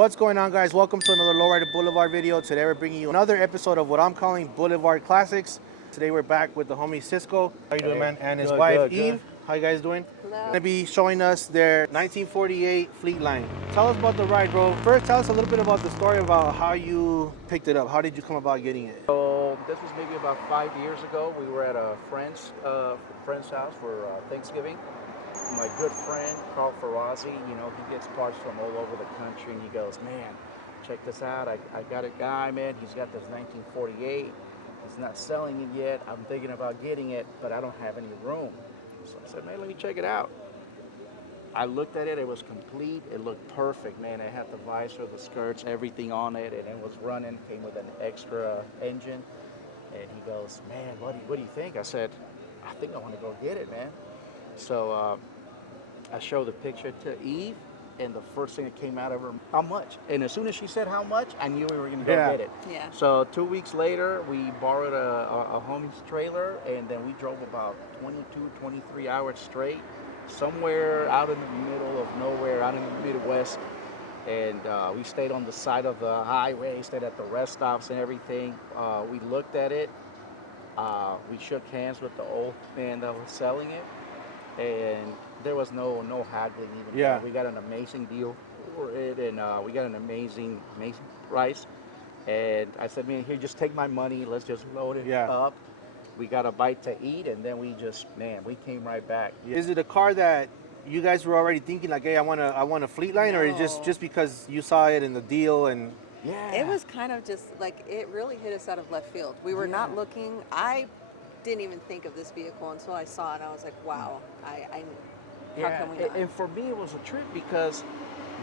What's going on, guys? Welcome to another Lowrider Blvd video. Today we're bringing you another episode of what I'm calling Blvd Classics. Today we're back with the homie Cisco. How you doing, man? And his wife Eve. How you guys doing? Hello. Gonna be showing us their 1948 Fleetline. Tell us about the ride, bro. First, tell us a little bit about the story about how you picked it up. How did you come about getting it? So this was maybe about 5 years ago. We were at a friend's house for Thanksgiving. My good friend Carl Ferrazzi, you know, he gets parts from all over the country, and he goes, "Man, check this out. I got a guy, man. He's got this 1948. He's not selling it yet. I'm thinking about getting it, but I don't have any room." So I said, "Man, let me check it out." I looked at it. It was complete. It looked perfect, man. It had the visor, the skirts, everything on it, and it was running. Came with an extra engine. And he goes, "Man, what do you think?" I said, "I think I want to go get it, man." So I showed the picture to Eve, and the first thing that came out of her, "How much?" And as soon as she said how much, I knew we were going to go get it. Yeah. So 2 weeks later, we borrowed a homie's trailer, and then we drove about 22, 23 hours straight, somewhere out in the middle of nowhere, out in the Midwest. And we stayed on the side of the highway, stayed at the rest stops and everything. We looked at it. We shook hands with the old man that was selling it, and there was no haggling even. Yeah. We got an amazing deal for it, and we got an amazing price. And I said, "Man, here, just take my money. Let's just load it up." We got a bite to eat, and then we came right back. Is it a car that you guys were already thinking like, hey, I want a Fleetline, or is it just because you saw it in the deal and? Yeah. It was kind of just like, it really hit us out of left field. We were not looking. I didn't even think of this vehicle until I saw it. I was like, wow, how can we not? And for me, it was a trip because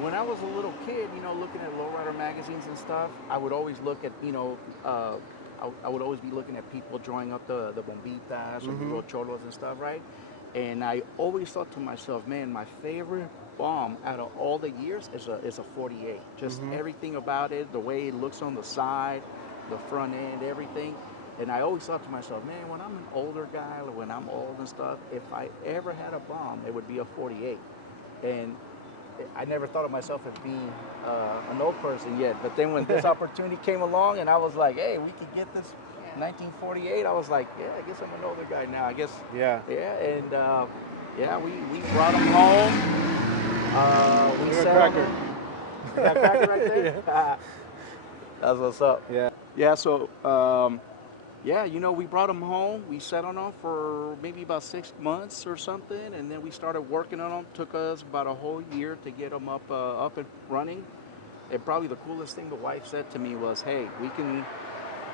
when I was a little kid, you know, looking at lowrider magazines and stuff, I would always look at, you know, I would always be looking at people drawing up the bombitas or the cholos and stuff, right? And I always thought to myself, man, my favorite bomb out of all the years is a 48. Just everything about it, the way it looks on the side, the front end, everything. And I always thought to myself, man, when I'm an older guy, or when I'm old and stuff, if I ever had a bomb, it would be a 48. And I never thought of myself as being an old person yet. But then when this opportunity came along, and I was like, hey, we could get this 1948, I was like, yeah, I guess I'm an older guy now. I guess. Yeah. Yeah, and we brought them home. We You're a set cracker. them. You got a cracker right there? That's what's up. Yeah. Yeah, so, you know, we brought them home. We sat on them for maybe about 6 months or something, and then we started working on them. Took us about a whole year to get them up and running. And probably the coolest thing the wife said to me was, "Hey, we can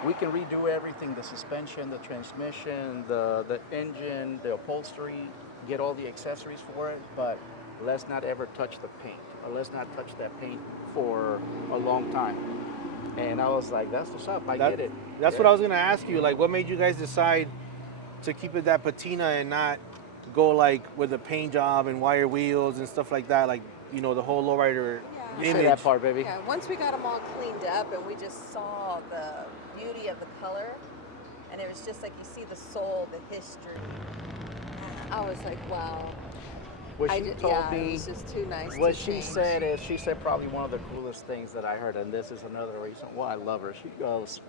redo everything: the suspension, the transmission, the engine, the upholstery, get all the accessories for it, but let's not ever touch the paint, or let's not touch that paint for a long time." And I was like, "That's what's up. I get it." That's what I was gonna ask you. Like, what made you guys decide to keep it that patina and not go like with a paint job and wire wheels and stuff like that? Like, you know, the whole lowrider You say image. that part, baby. Yeah, once we got them all cleaned up and we just saw the beauty of the color, and it was just like you see the soul, the history. I was like, wow. What she told it me, was just too nice. what to she change. said is, she said probably one of the coolest things that I heard, and this is another reason why I love her. She goes,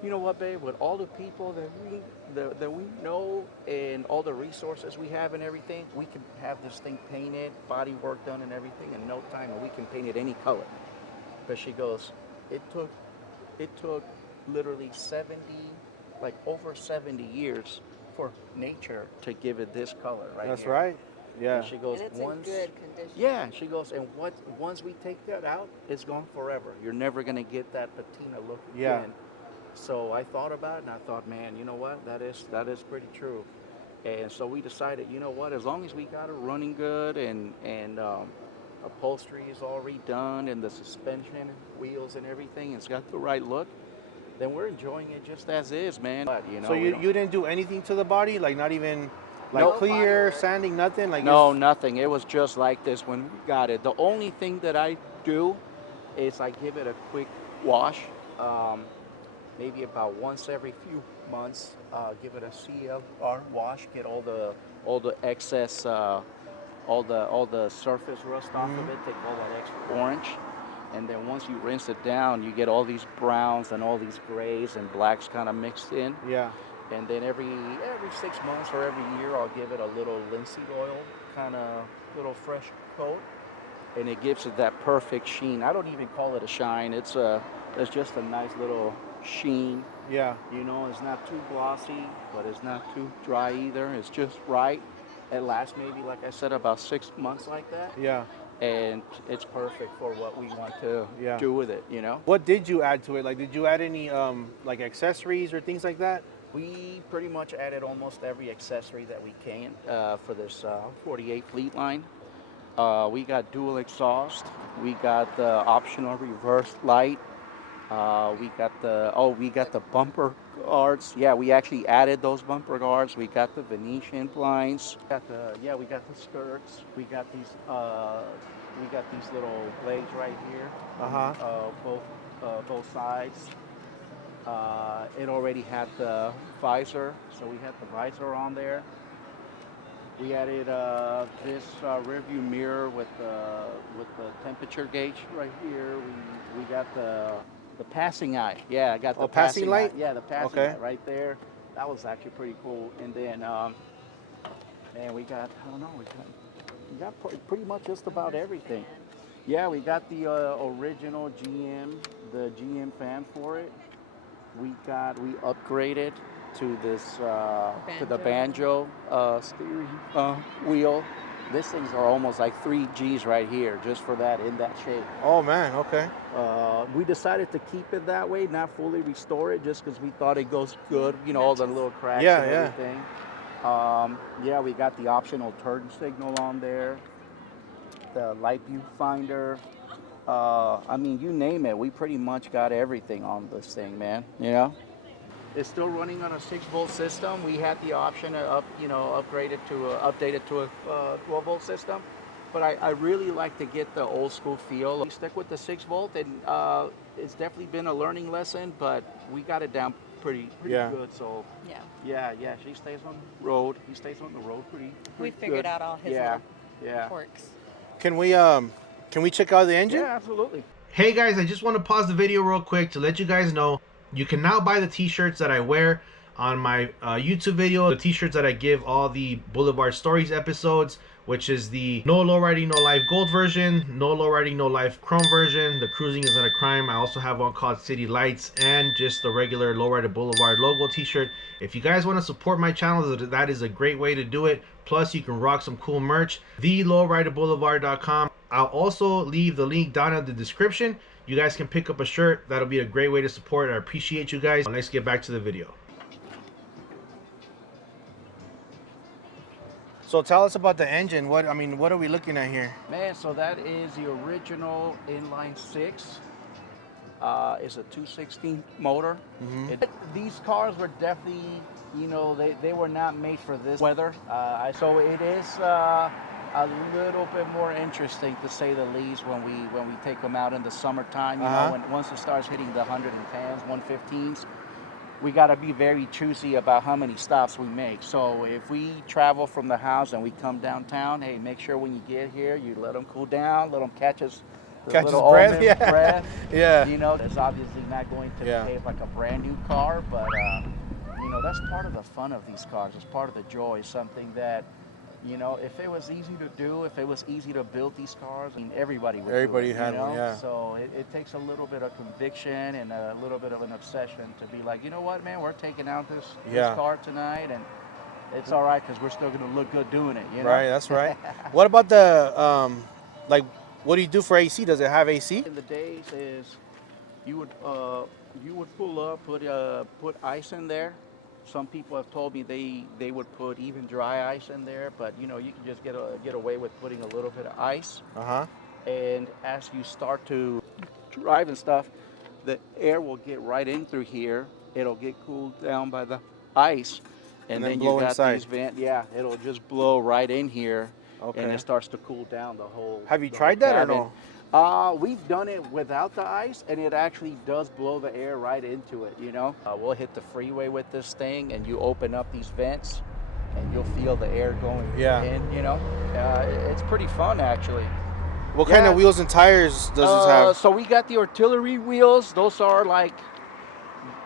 "You know what, babe? With all the people that we know and all the resources we have and everything, we can have this thing painted, body work done and everything in no time, and we can paint it any color." But she goes, it took literally over 70 years for nature to give it this color right That's here. right. Yeah. And she goes, And it's in good condition. yeah, she goes, and once we take that out, it's gone forever. You're never gonna get that patina look again. So I thought about it, and I thought, man, you know what? That is pretty true. And so we decided, you know what? As long as we got it running good, and upholstery is all redone, and the suspension, wheels, and everything, it's got the right look, then we're enjoying it just as is, man. But, you know, So you didn't do anything to the body, like not even like No clear, body work. sanding, nothing. Like no, nothing. It was just like this when we got it. The only thing that I do is I give it a quick wash, maybe about once every few months. Give it a CLR wash, get all the excess, all the surface rust off of it, take all that extra orange, And then once you rinse it down, you get all these browns and all these grays and blacks kind of mixed in. Yeah. And then every 6 months or every year, I'll give it a little linseed oil, kind of little fresh coat, and it gives it that perfect sheen. I don't even call it a shine. It's just a nice little sheen. Yeah. You know, it's not too glossy, but it's not too dry either. It's just right. It lasts maybe, like I said, about 6 months like that. Yeah. And it's perfect for what we want to do with it, you know? What did you add to it? Like, did you add any like accessories or things like that? We pretty much added almost every accessory that we can for this 48 Fleetline. We got dual exhaust. We got the optional reverse light. We got the bumper guards. Yeah, we actually added those bumper guards. We got the Venetian blinds. We got the skirts. We got these little blades right here. Both sides. It already had the visor, so we had the visor on there. We added this rear view mirror with the temperature gauge right here. We got the passing eye. Yeah, I got the passing light. Yeah, the passing light right there. That was actually pretty cool. And then, man, we got pretty much just about everything. Yeah, we got the original the GM fan for it. We upgraded to this to the banjo steering wheel. These things are almost like 3 Gs right here, just for that, in that shape. Oh man, okay. We decided to keep it that way, not fully restore it, just because we thought it goes good, you know, all the little cracks and everything. We got the optional turn signal on there, the light viewfinder. I mean, you name it, we pretty much got everything on this thing, man, you know? It's still running on a 6-volt system. We had the option to update it to a 12-volt system, but I really like to get the old school feel. We stick with the 6-volt, and it's definitely been a learning lesson, but we got it down pretty good. So yeah, she stays on the road. He stays on the road pretty we figured good. out all his quirks. Can we check out the engine? Yeah, absolutely. Hey guys, I just want to pause the video real quick to let you guys know you can now buy the t-shirts that I wear on my YouTube video, the t-shirts that I give all the Blvd Stories episodes, which is the No Lowriding No Life Gold version, No Lowriding No Life Chrome version, the Cruising is Not a Crime. I also have one called City Lights, and just the regular Lowrider Blvd logo t-shirt. If you guys want to support my channel, that is a great way to do it. Plus, you can rock some cool merch. TheLowriderBlvd.com. I'll also leave the link down in the description. You guys can pick up a shirt. That'll be a great way to support. I appreciate you guys. Let's get back to the video. So tell us about the engine. What are we looking at here? Man, so that is the original inline 6. It's a 216 motor. These cars were definitely, they were not made for this weather. So it is a little bit more interesting, to say the least, when we take them out in the summertime. You know, once it starts hitting the 110s, 115s, we got to be very choosy about how many stops we make. So if we travel from the house and we come downtown, hey, make sure when you get here, you let them cool down, let them catch his breath. Yeah. You know, it's obviously not going to behave like a brand new car, but that's part of the fun of these cars. It's part of the joy. Something that, if it was easy to do, if it was easy to build these cars, I mean, everybody would do it, had one, yeah. So it takes a little bit of conviction and a little bit of an obsession to be like, you know what, man, we're taking out this car tonight, and it's all right because we're still going to look good doing it, you know? Right, that's right. What about the, what do you do for AC? Does it have AC? In the days is you would pull up, put ice in there. Some people have told me they would put even dry ice in there, but you can just get away with putting a little bit of ice. And as you start to drive and stuff, the air will get right in through here. It'll get cooled down by the ice, and then blow you got inside. these vents. Yeah, it'll just blow right in here, and it starts to cool down the whole. Have you tried that or no? We've done it without the ice, and it actually does blow the air right into it, We'll hit the freeway with this thing, and you open up these vents, and you'll feel the air going in, It's pretty fun, actually. What kind of wheels and tires does this have? So we got the artillery wheels. Those are like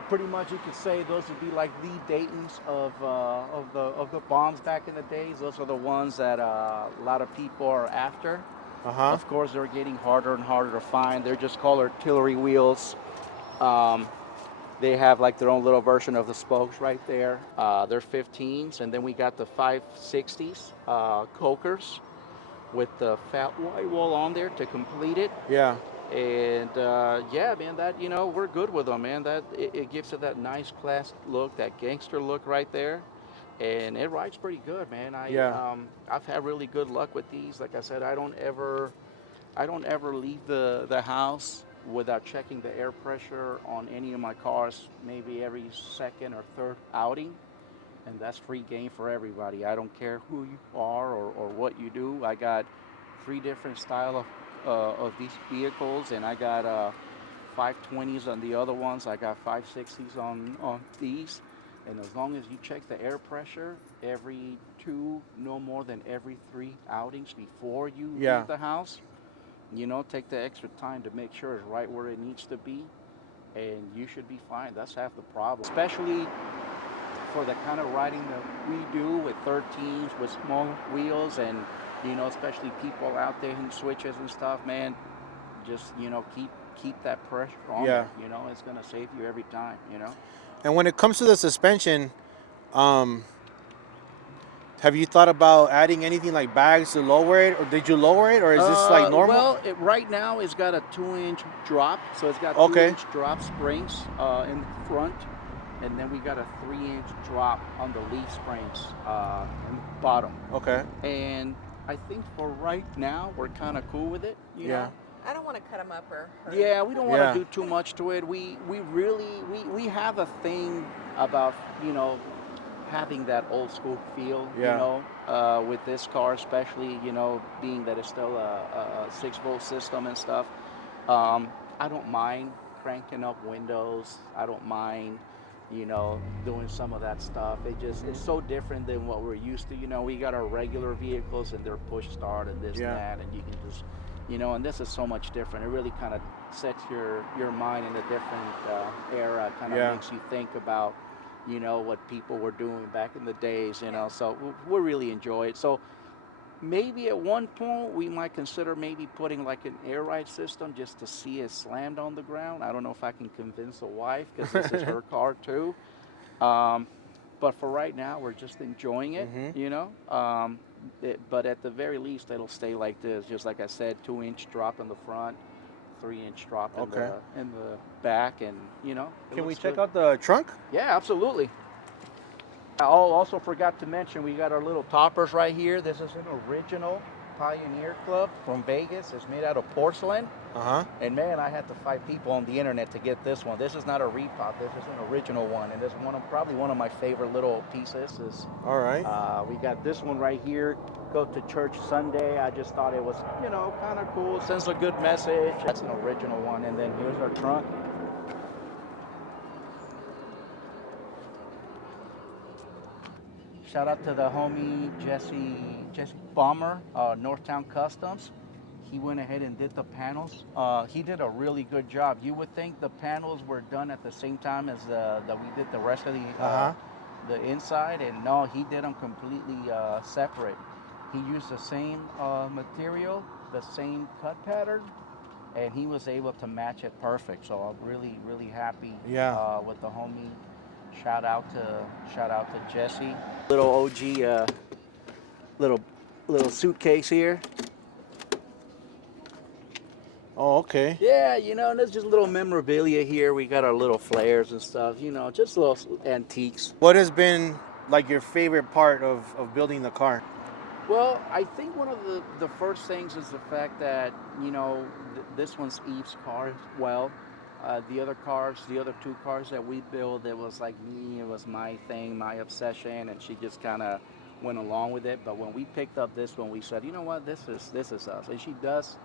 pretty much, you could say those would be like the Daytons of the bombs back in the days. Those are the ones that a lot of people are after. Of course, they're getting harder and harder to find. They're just called artillery wheels. They have like their own little version of the spokes right there. They're 15s, and then we got the 560s, Cokers, with the fat white wall on there to complete it. Yeah. And yeah, man, that, you know, we're good with them, man. That it gives it that nice class look, that gangster look right there, and it rides pretty good, man. I've had really good luck with these. Like I said, I don't ever leave the house without checking the air pressure on any of my cars. Maybe every second or third outing, and that's free game for everybody. I don't care who you are or what you do. I got 3 different style of these vehicles, and I got 520s on the other ones. I got 560s on these. And as long as you check the air pressure every 2, no more than every 3 outings before you leave the house, you know, take the extra time to make sure it's right where it needs to be, and you should be fine. That's half the problem, especially for the kind of riding that we do with 13s with small wheels, and you know, especially people out there who switches and stuff, man. Just, you know, keep that pressure on there. You know, it's gonna save you every time. You know. And when it comes to the suspension, have you thought about adding anything like bags to lower it, or did you lower it, or is this like normal? Well, right now it's got a 2-inch drop, so it's got 2-inch drop springs in the front, and then we got a 3-inch drop on the leaf springs in the bottom. Okay. And I think for right now we're kind of cool with it. You know? I don't want to cut them up or hurt. Yeah, we don't want to do too much to it. We have a thing about, you know, having that old school feel, you know, with this car, especially, you know, being that it's still a 6-volt system and stuff. I don't mind cranking up windows. I don't mind, you know, doing some of that stuff. It's so different than what we're used to. You know, we got our regular vehicles and they're push start and this and that, and you can just, you know, and this is so much different. It really kind of sets your mind in a different era, kind of makes you think about, you know, what people were doing back in the days, you know, so we really enjoy it. So maybe at one point we might consider maybe putting like an air ride system just to see it slammed on the ground. I don't know if I can convince the wife, because this is her car too. But for right now, we're just enjoying it, you know. But at the very least, it'll stay like this. Just like I said, 2-inch drop in the front, 3-inch drop in the back, and you know. Can we check out the trunk? Yeah, absolutely. I also forgot to mention, we got our little toppers right here. This is an original Pioneer Club from Vegas. It's made out of porcelain. And man, I had to fight people on the internet to get this one. This is not a repop. This is an original one, and this is probably one of my favorite little pieces. All right. We got this one right here. Go to church Sunday. I just thought it was, you know, kind of cool. Sends a good message. That's an original one. And then here's our trunk. Shout out to the homie Jesse Bomber, Northtown Customs. He went ahead and did the panels. He did a really good job. You would think the panels were done at the same time as that we did the rest of the inside, and no, he did them completely separate. He used the same material, the same cut pattern, and he was able to match it perfect. So I'm really, really happy with the homie. Shout out to Jesse. Little OG, little suitcase here. Oh, okay. Yeah, you know, and there's just little memorabilia here. We got our little flares and stuff, you know, just little antiques. What has been like your favorite part of building the car? Well, I think one of the first things is the fact that, you know, this one's Eve's car as well. The other 2 cars that we built, it was like me, it was my thing, my obsession, and she just kind of went along with it. But when we picked up this one, we said, you know what, this is us. And she does,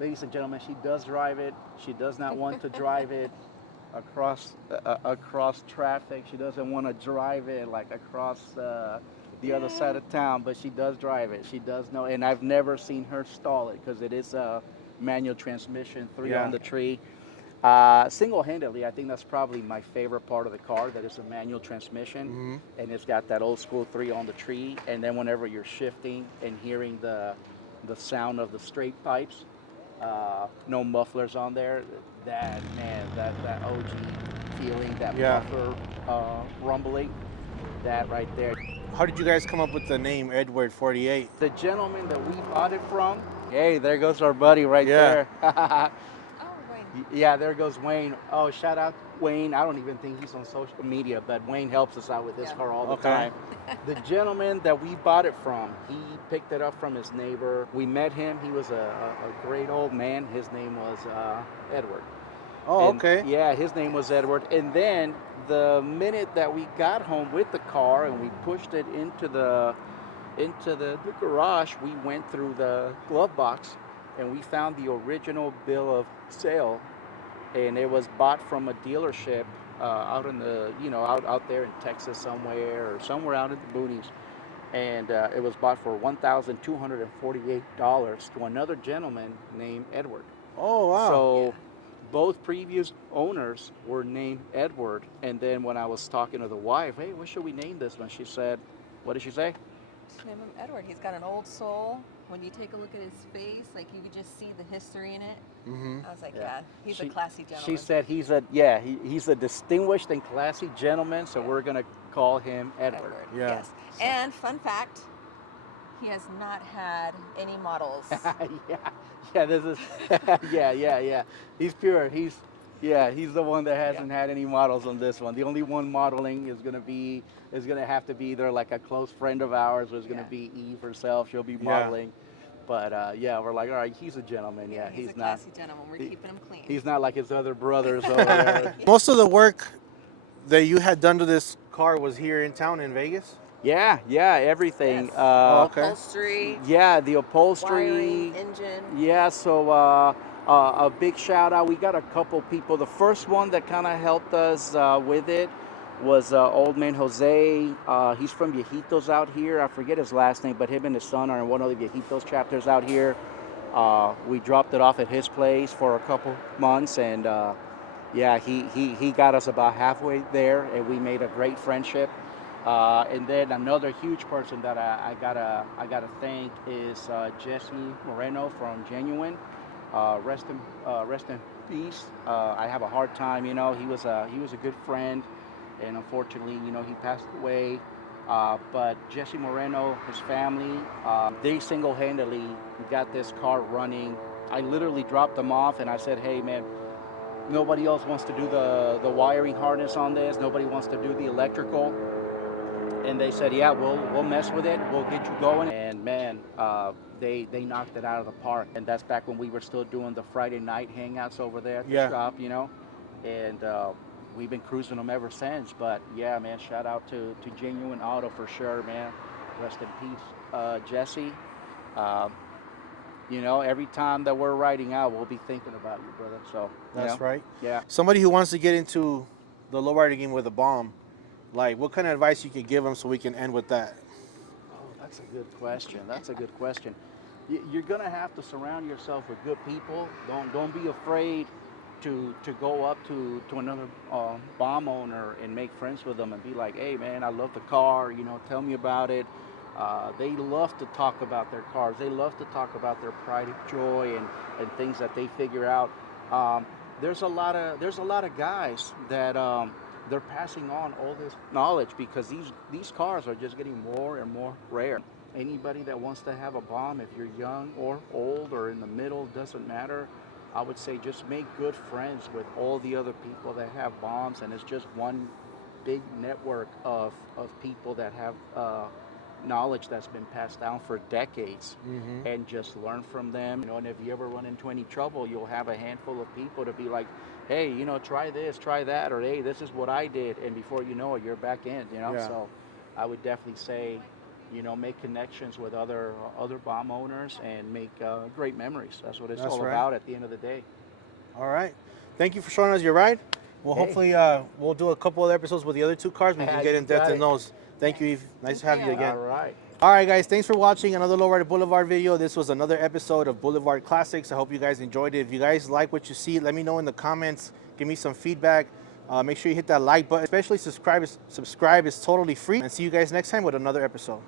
ladies and gentlemen, she does drive it. She does not want to drive it across traffic. She doesn't want to drive it like across the other side of town, but she does drive it. She does know, and I've never seen her stall it because it is a manual transmission, three Yeah. on the tree. Single-handedly, I think that's probably my favorite part of the car, that it's a manual transmission, and it's got that old school three on the tree, and then whenever you're shifting and hearing the sound of the straight pipes, no mufflers on there, that, man, that OG feeling, that Yeah. muffler rumbling, that right there. How did you guys come up with the name Edward 48? The gentleman that we bought it from, hey, there goes our buddy right Yeah. there. Oh, wait. Yeah, there goes Wayne. Oh, shout out Wayne. I don't even think he's on social media, but Wayne helps us out with this Yeah. car all the Okay. time. The gentleman that we bought it from, he picked it up from his neighbor. We met him. He was a great old man. His name was Edward. Oh, And, okay. yeah, his name was Edward. And then the minute that we got home with the car and we pushed it into the garage, we went through the glove box and we found the original bill of sale, and it was bought from a dealership out in the out there in Texas somewhere, or somewhere out in the boonies, and it was bought for $1,248 to another gentleman named Edward. Oh, wow. So both previous owners were named Edward, and then when I was talking to the wife, hey, what should we name this one? She said, what did she say? Name him Edward. He's got an old soul. When you take a look at his face, like you could just see the history in it. I was like, yeah, he's a classy gentleman. She said he's a distinguished and classy gentleman, so we're gonna call him Edward. Yeah. Yes. And fun fact, he has not had any models. Yeah, this is yeah. He's pure. He's the one that hasn't had any models on this one. The only one modeling is gonna have to be either like a close friend of ours, or it's gonna be Eve herself. She'll be modeling. But we're like, all right, he's a gentleman. Yeah, he's a classy gentleman. We're keeping him clean. He's not like his other brothers over there. Most of the work that you had done to this car was here in town in Vegas? Yeah, everything. Yes. Okay. Upholstery. Yeah, the upholstery. Wiring, engine. Yeah, so a big shout out. We got a couple people. The first one that kind of helped us with it was old man Jose. He's from Viejitos out here. I forget his last name, but him and his son are in one of the Viejitos chapters out here. We dropped it off at his place for a couple months, and he got us about halfway there, and we made a great friendship. And then another huge person that I gotta thank is Jesse Moreno from Genuine. Rest in peace. I have a hard time. He was a good friend, and unfortunately, he passed away. But Jesse Moreno, his family, they single-handedly got this car running. I literally dropped them off, and I said, hey man, nobody else wants to do the wiring harness on this. Nobody wants to do the electrical. And they said, yeah, we'll mess with it. We'll get you going. And man, they knocked it out of the park. And that's back when we were still doing the Friday night hangouts over there at the shop, And we've been cruising them ever since. But yeah, man, shout out to Genuine Auto for sure, man. Rest in peace, Jesse. Every time that we're riding out, we'll be thinking about you, brother. So That's right. Yeah. Somebody who wants to get into the lowrider game with a bomb, like, what kind of advice you could give them so we can end with that? Oh, that's a good question. You're gonna have to surround yourself with good people. Don't be afraid to go up to another bomb owner and make friends with them and be like, hey man, I love the car. Tell me about it. They love to talk about their cars. They love to talk about their pride and joy and things that they figure out. There's a lot of guys that they're passing on all this knowledge because these cars are just getting more and more rare. Anybody that wants to have a bomb, if you're young or old or in the middle, doesn't matter. I would say just make good friends with all the other people that have bombs, and it's just one big network of people that have knowledge that's been passed down for decades, and just learn from them. And if you ever run into any trouble, you'll have a handful of people to be like, hey, try this, try that, or hey, this is what I did, and before you know it, you're back in. So I would definitely say, make connections with other bomb owners and make great memories. That's what it's all about at the end of the day. All right. Thank you for showing us your ride. Well, hopefully we'll do a couple of episodes with the other two cars. We can get in depth in those. Thank you, Eve. Nice to have you again. All right. All right, guys. Thanks for watching another Lowrider Blvd video. This was another episode of Blvd Classics. I hope you guys enjoyed it. If you guys like what you see, let me know in the comments. Give me some feedback. Make sure you hit that like button. Especially subscribe. Subscribe is totally free. And see you guys next time with another episode.